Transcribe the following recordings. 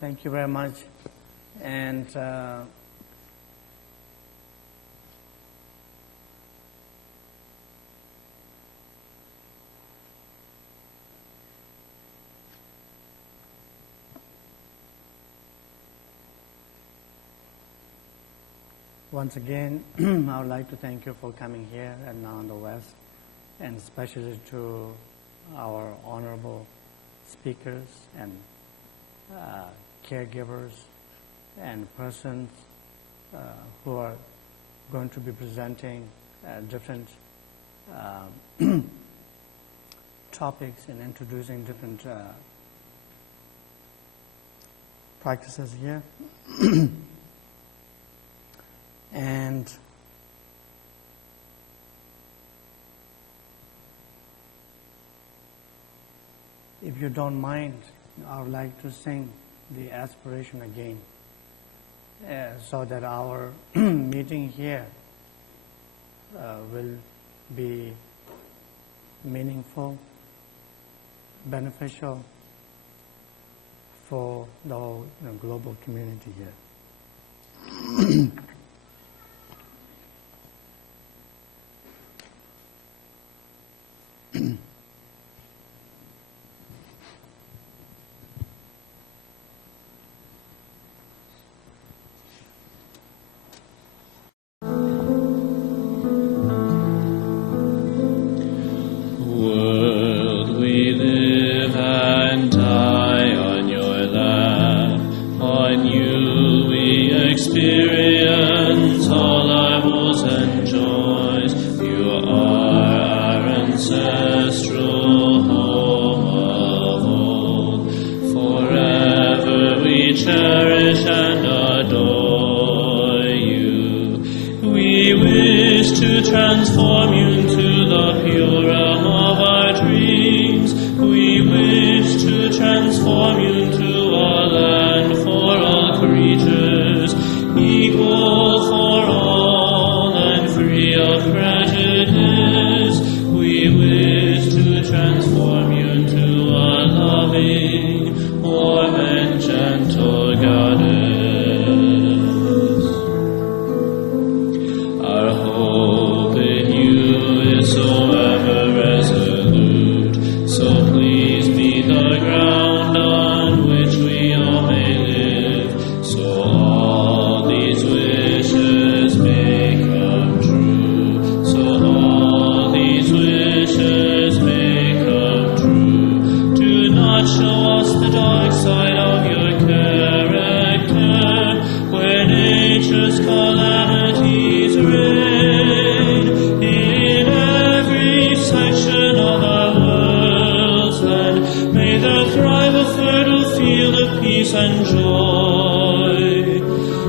Thank you very much. And once again, I would like to thank you for coming here at Nalanda West, and especially to our honorable speakers and caregivers and persons who are going to be presenting different topics and introducing different practices here. And if you don't mind, I would like to sing the aspiration again, so that our meeting here will be meaningful, beneficial for the whole global community here.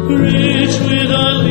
Rich with a